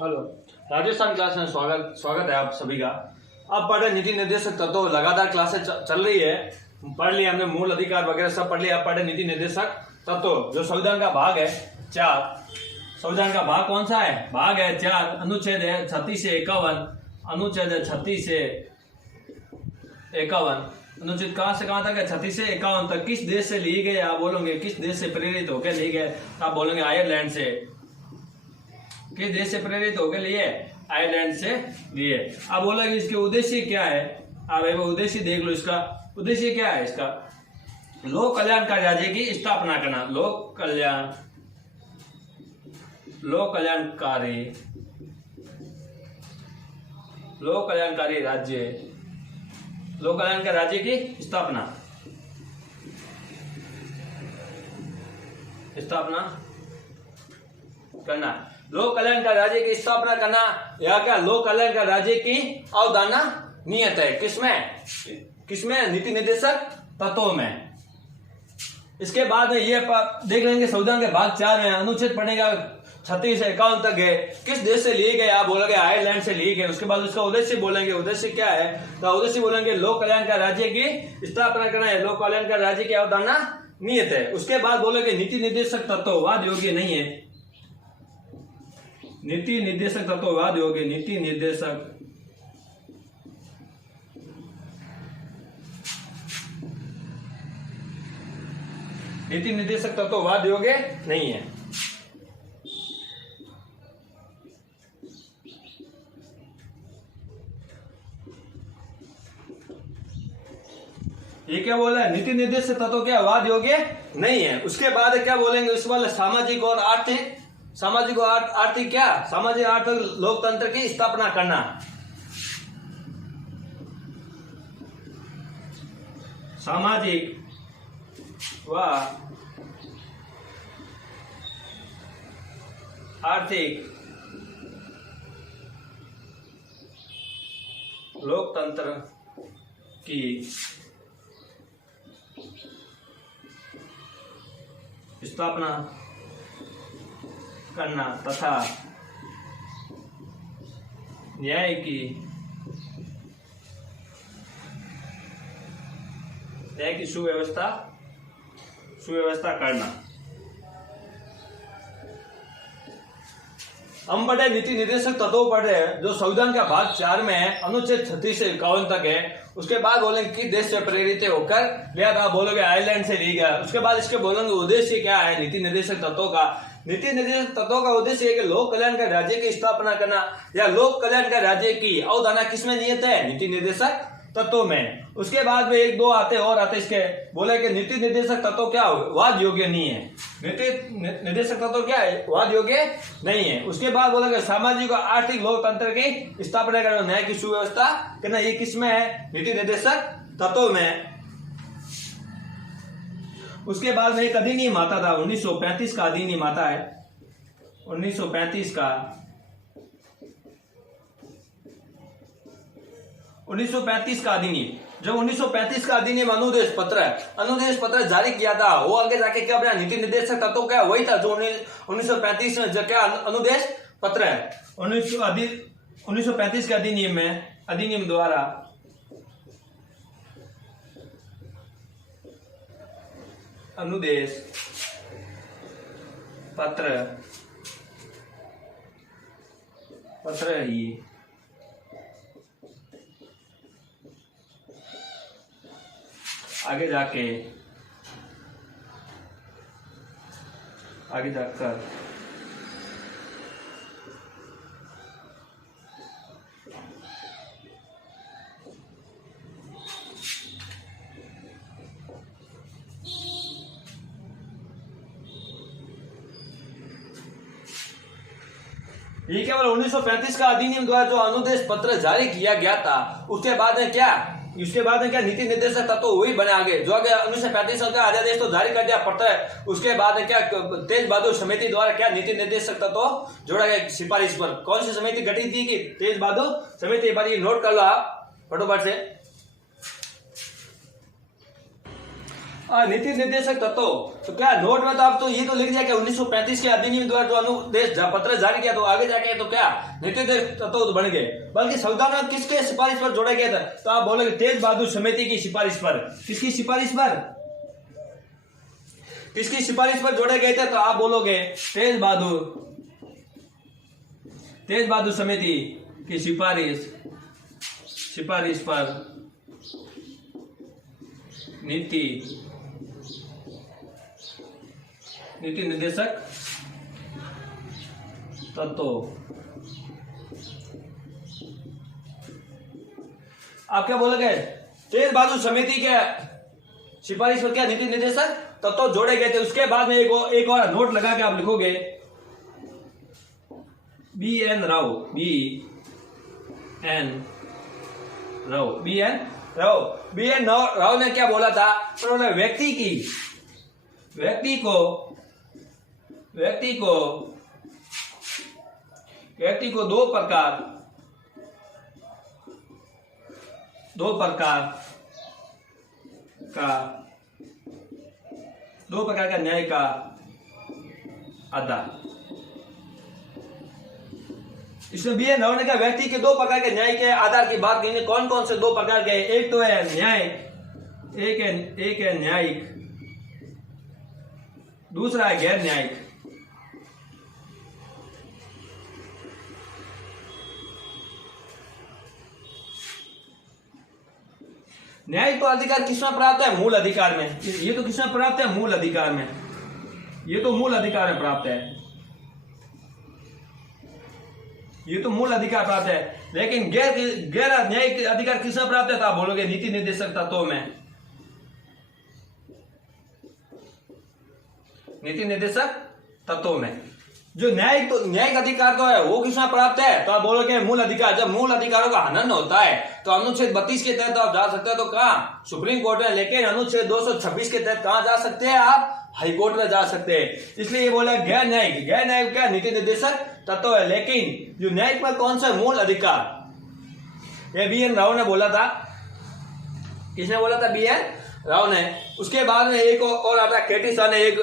Hello. Rajasthan class में स्वागत स्वागत है आप सभी का। अब पढ़ रहे नीति निर्देशक तत्व, लगातार क्लासेस चल रही है। पढ़ लिया हमने, मूल अधिकार वगैरह सब पढ़ लिया। अब पढ़े नीति निर्देशक तत्व, जो संविधान का भाग है 4। संविधान का भाग कौन सा है? भाग है 4, अनुच्छेद है 36 से 51। अनुच्छेद है 36 से 51। अनुच्छेद कहाँ से कहाँ तक है? 36 से 51 तक। किस देश से लिए गए आप बोलोगे? किस देश से प्रेरित होकर लिए गए? आप बोलोगे आयरलैंड से। किस देश से प्रेरित होकर लिए? आयरलैंड से लिए। अब बोलोगे इसके उद्देश्य क्या है? आप एक उद्देश्य देख लो। इसका उद्देश्य क्या है? इसका लोक कल्याणकारी राज्य की स्थापना करना। लोक कल्याणकारी राज्य की स्थापना करना। लोक कल्याणकारी राज्य की स्थापना करना या क्या लोक कल्याणकारी राज्य की अवधारणा नियत है। किसमें? नीति निर्देशक तत्वों में। इसके बाद में ये देख लेंगे संविधान के भाग 4 में अनुच्छेद पढ़ेगा 36 से 51 तक है। किस देश से लिए गए? आप बोलोगे आयरलैंड से लिए गए। उसके बाद उसका उद्देश्य बोलेंगे। उद्देश्य क्या है? तो उद्देश्य बोलेंगे लोक कल्याणकारी राज्य की स्थापना करना है। लोक कल्याणकारी राज्य की अवधारणा नियत है। उसके बाद बोलोगे नीति निर्देशक तत्व वाद योग्य नहीं है। नीति निर्देशक तत्व वाद योग्य। नीति निर्देशक तत्व वाद योग्य नहीं है। ये क्या बोला है? नीति निर्देशक तत्व क्या वाद योग्य नहीं है। उसके बाद क्या बोलेंगे? उस वाले सामाजिक और आर्थिक क्या? सामाजिक आर्थिक लोकतंत्र की स्थापना करना। सामाजिक व आर्थिक लोकतंत्र की स्थापना करना तथा न्याय की सुव्यवस्था करना। हम पढ़े नीति निर्देशक तत्व पढ़ रहे हैं जो संविधान का भाग 4 में है, अनुच्छेद 36 से 51 तक है। उसके बाद बोलेंगे किस देश से प्रेरित होकर लिया था? बोलोगे आयरलैंड से लिया गया। उसके बाद इसके बोलेंगे उद्देश्य क्या है नीति निर्देशक तत्वों का। नीति निर्देशक तत्वों का उद्देश्य है कि लोक कल्याणकारी राज्य की स्थापना करना या लोक कल्याणकारी राज्य की अवधारणा किसमें नियत है? नीति निर्देशक तत्वों में। उसके बाद में 1-2 आते इसके बोले कि नीति निर्देशक तत्व क्या वाद योग्य नहीं है। नीति निर्देशक तत्व क्या है? वाद योग्य नहीं है। उसके बाद बोला कि सामाजिक और आर्थिक लोकतंत्र की स्थापना करना, न्याय की सुव्यवस्था करना। ये किसमें है? नीति निर्देशक तत्व में। उसके बाद में एक अधिनियम आता था 1935 का अधिनियम आता है। 1935 का अधिनियम। जब 1935 का अधिनियम अनुदेश पत्र जारी किया था, वो आगे जाके क्या बना? नीति निर्देशक तत्व क्या वही था जो 1935 में जो क्या अनुदेश पत्र है। 1935 के अधिनियम द्वारा अनुदेश पत्र ही आगे जाकर ये केवल 1935 का अधिनियम द्वारा जो अनुदेश पत्र जारी किया गया था, उसके बाद में क्या नीति निर्देशक तत्व वही बने आगे। जो आगे 1935 का अध्यादेश तो जारी कर दिया पड़ता है। उसके बाद में क्या तेज बहादुर समिति द्वारा क्या नीति निर्देशक तत्व जोड़ा गया सिफारिश पर। कौन सी समिति गठित थी? कि तेज बहादुर समिति। पर ये नोट कर लो आप फटोफट से। नीति निर्देशक तत्व। तो क्या नोट में तो आप तो ये तो लिख दिया कि 1935 के अधिनियम द्वारा जो अनुदेश पत्र जारी किया, तो आगे जाके तो क्या नीति निर्देशक तत्व तो बन गए, बल्कि संविधान में किसके सिफारिश पर जोड़ा गया था? तो आप बोलोगे तेज बहादुर समिति की सिफारिश पर। किसकी सिफारिश पर? किसकी सिफारिश पर जोड़े गए थे? तो आप बोलोगे तेज बहादुर समिति की सिफारिश पर नीति निर्देशक तत्व। आप क्या बोलोगे? तेज बहादुर समिति के सिफारिश पर क्या नीति निर्देशक तत्व जोड़े गए थे। उसके बाद में एक और नोट लगा के आप लिखोगे BN राव ने क्या बोला था? उन्होंने व्यक्ति को दो प्रकार का न्याय का आधार। इसमें BN राव ने कहा व्यक्ति के दो प्रकार के न्याय के आधार की बात की। कौन कौन से दो प्रकार के? एक तो है न्याय, एक है न्यायिक, दूसरा है गैर न्यायिक। न्यायिक तो अधिकार किसमें प्राप्त है? मूल अधिकार में। ये तो किसमें प्राप्त है? मूल अधिकार में। ये तो मूल अधिकार में प्राप्त है, ये तो मूल अधिकार प्राप्त है। लेकिन गैर न्यायिक अधिकार किसमें प्राप्त है? तो आप बोलोगे नीति निर्देशक तत्वों में। नीति निर्देशक तत्वों में जो न्यायिक अधिकार तो है वो किसमें प्राप्त है? तो आप बोलोगे मूल अधिकार। जब मूल अधिकारों का हनन होता है तो अनुच्छेद 32 के तहत आप जा सकते हो, तो कहां? सुप्रीम कोर्ट में। लेकिन अनुच्छेद 226 के तहत कहां जा सकते हैं आप? हाई कोर्ट में जा सकते हैं। इसलिए ये बोला गैर न्यायिक क्या नीति निर्देशक तत्व है। लेकिन जो न्यायिक में कौन सा मूल अधिकार? ये BN राव ने बोला था। किसने बोला था? BN राव ने। उसके बाद में एक और आता है केटी शाह ने एक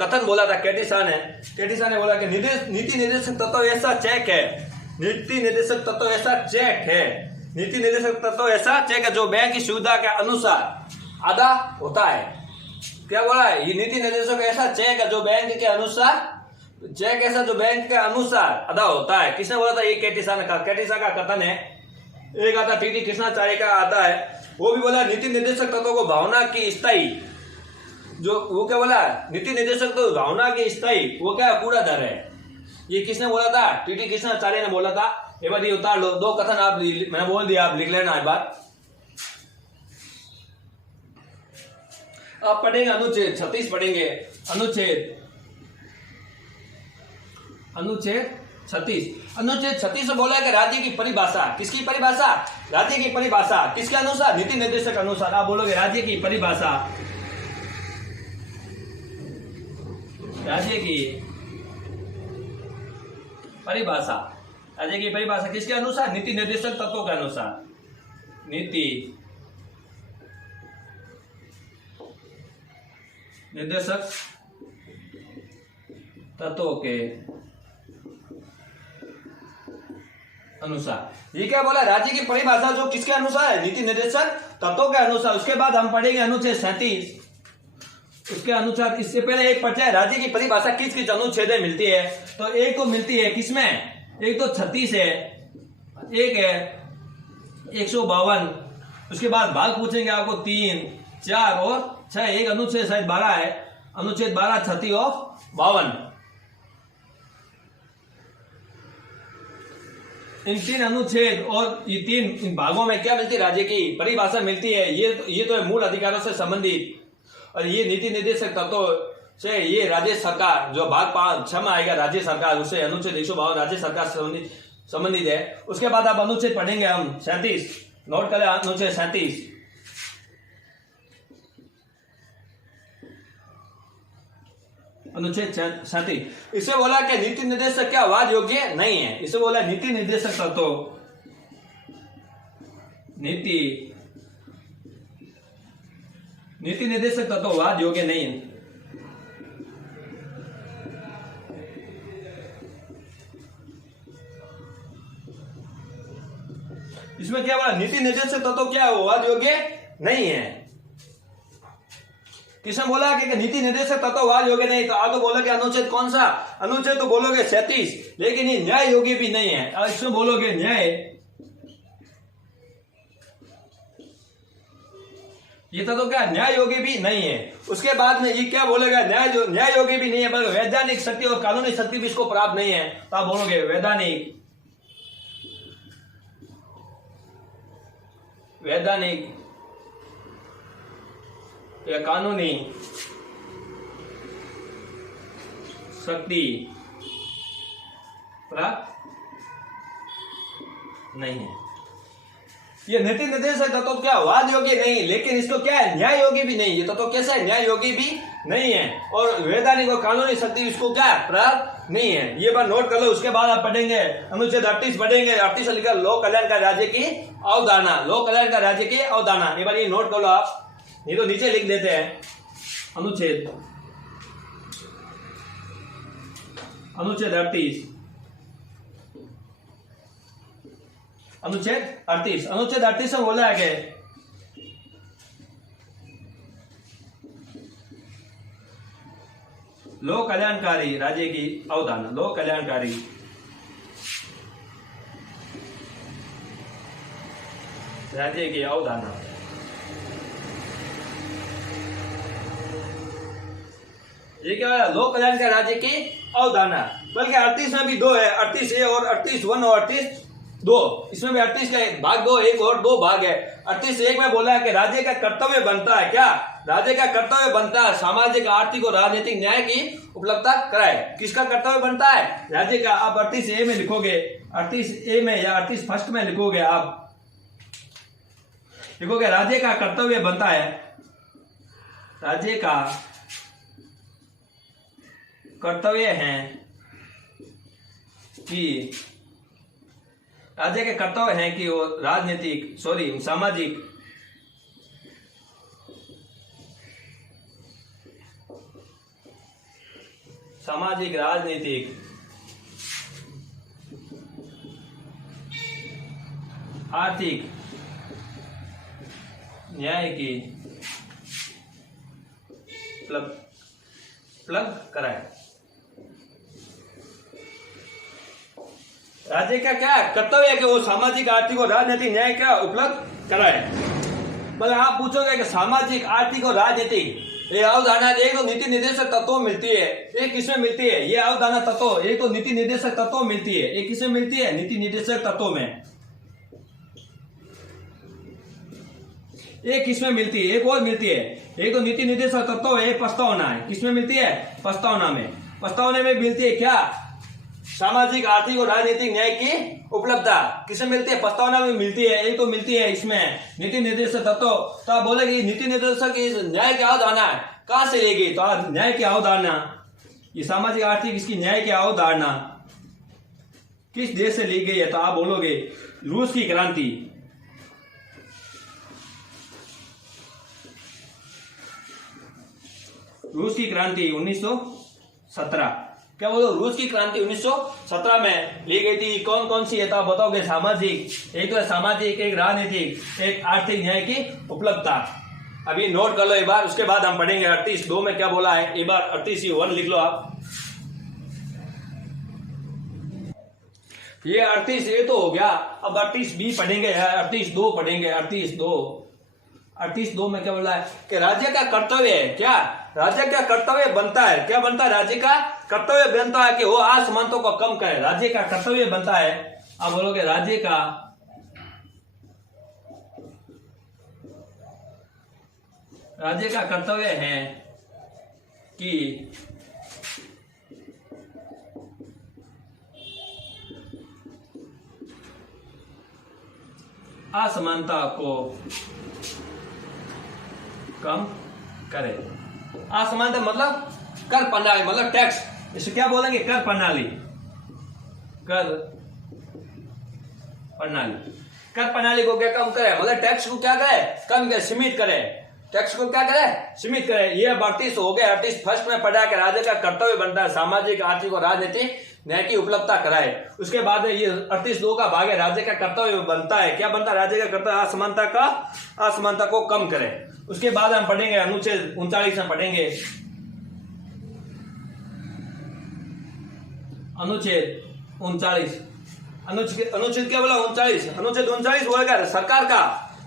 कथन बोला था। केटी शाह ने बोला कि नीति निर्देशक तत्व ऐसा चेक है, नीति निर्देशक तत्व ऐसा चेक है जो बैंक की सुविधा के अनुसार आधा होता है। क्या बोला है? ये नीति निर्देशक ऐसा चेक है जो बैंक के अनुसार आधा होता है। किसने बोला था? ये केटी शाह ने कहा। केटी शाह का कथन है। एक आता TT कृष्णाचार्य का आता है, वो भी बोला नीति निर्देशक तत्वों को भावना की स्थायी, जो वो क्या बोला? नीति निर्देशक तो भावना की स्थायी वो क्या कूड़ाधर है। ये किसने बोला था? TT कृष्णाचार्य ने बोला था। एक बार ये उतार लो, दो कथन आप मैंने बोल दिया, आप लिख लेना एक बार। आप पढ़ेंगे अनुच्छेद 36 पढ़ेंगे। अनुच्छेद 36 में बोला कि राज्य की परिभाषा। किसकी परिभाषा? राज्य की परिभाषा किसके अनुसार? नीति निर्देशक अनुसार। आप बोलोगे राज्य की परिभाषा किसके अनुसार? नीति निर्देशक तत्वों के अनुसार। नीति निर्देशक तत्वों के अनुसार। ये क्या बोला? राज्य की परिभाषा जो किसके अनुसार है? नीति निर्देशक तत्वों के अनुसार। उसके बाद हम पढ़ेंगे अनुच्छेद 37। उसके अनुसार इससे पहले एक पढ़ते हैं राज्य की परिभाषा किस किस अनुच्छेद में मिलती है। तो एक को मिलती है किसमें? एक तो 36 है, एक है 152। उसके बाद भाग पूछेंगे आपको 3, 4 और 6। एक अनुच्छेद शायद 12 है, अनुच्छेद 12, 36 और 52। इन 3 अनुच्छेद और ये 3 भागों में क्या मिलती है? राज्य की परिभाषा मिलती है। ये तो है मूल अधिकारों से संबंधित। और ये नीति निर्देशक तत्व से ये राज्य सरकार, जो भाग 6 में आएगा राज्य सरकार, उससे अनुच्छेद 152 राज्य सरकार संबंधित है। उसके बाद आप अनुच्छेद पढ़ेंगे हम 37। नोट करें अनुच्छेद 37। अनुच्छेद 37 इसे बोला कि नीति निर्देशक क्या वाद योग्य नहीं है। इसे बोला नीति निर्देशक तत्व, नीति निर्देशक तत्व वाद योग्य नहीं है। इसमें क्या बोला, नीति निर्देशक तत्व क्या है, वाद योग्य नहीं है। किसने बोला कि नीति निर्देशक तत्व वाद योग्य नहीं, तो आगे बोलोगे अनुच्छेद कौन सा, अनुच्छेद तो बोलोगे 37, लेकिन ये न्याय योग्य भी नहीं है। और इसमें बोलोगे न्याय, ये तो क्या न्याय योग्य भी नहीं है। उसके बाद में ये क्या बोलेगा, न्याय योग्य भी नहीं है, बल्कि वैधानिक शक्ति और कानूनी शक्ति भी इसको प्राप्त नहीं है, तो आप बोलोगे वैधानिक या कानूनी शक्ति प्राप्त नहीं है। ये नीति निर्देशक तत्व क्या वाद योग्य नहीं, लेकिन इसको क्या है, न्याय योग्य भी नहीं। ये तत्व कैसा है, न्याय योग्य भी नहीं है, और वैधानिक और कानूनी शक्ति इसको क्या प्राप्त नहीं है। ये बात नोट कर लो। उसके बाद आप पढ़ेंगे अनुच्छेद 38 पढ़ेंगे। 38 लिखा लोक कल्याण का राज्य की अवधारणा, लोक कल्याण का राज्य की अवधारणा। एक बार ये नोट कर लो आप, नहीं तो नीचे लिख देते हैं अनुच्छेद 38 अनुच्छेद 38 में बोला है कि लोक कल्याणकारी राज्य की अवधारणा, लोक कल्याणकारी राज्य की अवधारणा। ये क्या है, लोक कल्याण का राज्य की अवधारणा। बल्कि 38 में भी दो है, 38A और 38(1) और 38(2). इसमें भी 38 का एक भाग 2, एक और 2 भाग है। 38(1) में बोला है कि राज्य का कर्तव्य बनता है, क्या राज्य का कर्तव्य बनता है सामाजिक, आर्थिक और राजनीतिक न्याय की उपलब्धता कराए। किसका कर्तव्य बनता है, राज्य का। आप 38A में लिखोगे, 38A में या 38 फर्स्ट में लिखोगे, आप लिखोगे राज्य का कर्तव्य बनता है, राज्य का कर्तव्य है कि राज्य के कर्तव्य है कि वो राजनीतिक सामाजिक राजनीतिक आर्थिक न्याय की उपलब्ध कराए। राज्य का क्या कर्तव्य है कि वो सामाजिक, आर्थिक और राजनीतिक न्याय का उपलब्ध कराए। मतलब आप पूछोगे कि सामाजिक, आर्थिक और राजनीतिक ये अवधारणा एक तो नीति निर्देशक तत्व मिलती है, एक किसमें मिलती है, ये अवधारणा तत्व एक तो नीति निर्देशक तत्व मिलती है, एक किसमें मिलती है, नीति निर्देशक तत्व में। एक किसमें मिलती है, एक और मिलती है। एक तो नीति निर्देशक तत्व है, प्रस्तावना है। किसमें मिलती है, प्रस्तावना में। प्रस्तावना में मिलती है क्या, सामाजिक, आर्थिक और राजनीतिक न्याय की उपलब्धता। किसमें मिलती है, प्रस्तावना में मिलती है। एक तो मिलती है इसमें नीति निर्देशक तत्व। तो आप बोलेंगे नीति निर्देशक न्याय की अवधारणा है, कहां से लेगी, तो आप न्याय की अवधारणा, ये सामाजिक, आर्थिक, इसकी न्याय की अवधारणा किस देश से ली गई है, तो आप बोलोगे रूस की क्रांति। रूस की क्रांति 1917। क्या बोलो, रूस की क्रांति 1917 में ली गई थी। कौन कौन सी है तो आप बताओगे, सामाजिक, एक तो सामाजिक, एक राजनीतिक, एक आर्थिक न्याय की उपलब्धता। अभी नोट कर लो एक बार, उसके बाद हम पढ़ेंगे 38(2) में क्या बोला है। एक बार 38(1) लिख लो आप। ये 38A तो हो गया, अब 38B पढ़ेंगे, 38(2) पढ़ेंगे। 38(2) में क्या बोला है कि राज्य का कर्तव्य है, क्या राज्य का कर्तव्य बनता है, क्या बनता है, राज्य का कर्तव्य बनता है कि वो असमानताओं को कम करे। राज्य का कर्तव्य बनता है, आप बोलोगे राज्य का कर्तव्य है कि असमानता को कम करे। असमानता मतलब कर प्रणाली, मतलब टैक्स, इसे क्या बोलेंगे, कर प्रणाली। कर प्रणाली को क्या कम करे, मतलब टैक्स को क्या करे, कम करे, सीमित करे। टेक्स्ट को क्या करे, सीमित करे। ये 38 हो गया। 38 फर्स्ट में पढ़ा कि राज्य का कर्तव्य बनता है सामाजिक, आर्थिक और राजनीतिक न्याय की उपलब्धता कराए। उसके बाद ये 38(2) का भाग है, राज्य का कर्तव्य बनता है, क्या बनता है, राज्य का कर्तव्य असमानता को कम करे। उसके बाद हम पढ़ेंगे अनुच्छेद 39 में पढ़ेंगे, अनुच्छेद 39। अनुच्छेद क्या बोला, 39। अनुच्छेद 39 बोलेगा सरकार का,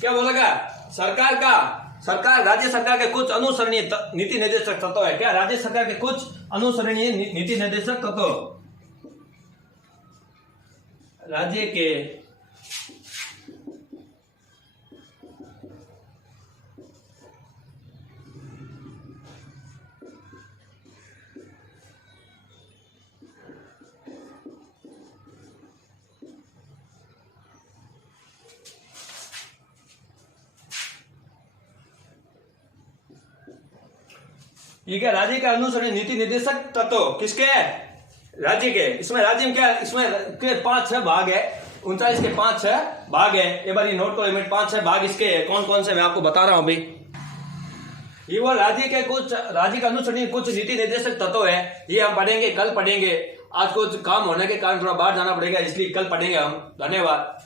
क्या बोलेगा, सरकार राज्य सरकार के कुछ अनुसरणीय नीति निर्देशक तत्व है। क्या, राज्य सरकार के कुछ अनुसरणीय नीति निर्देशक तत्व, राज्य के ठीक है, राज्य का अनुसरणीय नीति निर्देशक तत्व किसके है, राज्य के। इसमें राज्य में क्या, इसमें के 5-6 भाग है। 39 के 5-6 भाग है। एक बार ये नोट को लिमिट 5-6 भाग इसके कौन कौन से मैं आपको बता रहा हूं अभी। ये वो राज्य का अनुसरणीय कुछ नीति निर्देशक तत्व है। ये हम पढ़ेंगे, कल पढ़ेंगे। आज कुछ काम होने के कारण थोड़ा बाहर जाना पड़ेगा, इसलिए कल पढ़ेंगे हम। धन्यवाद।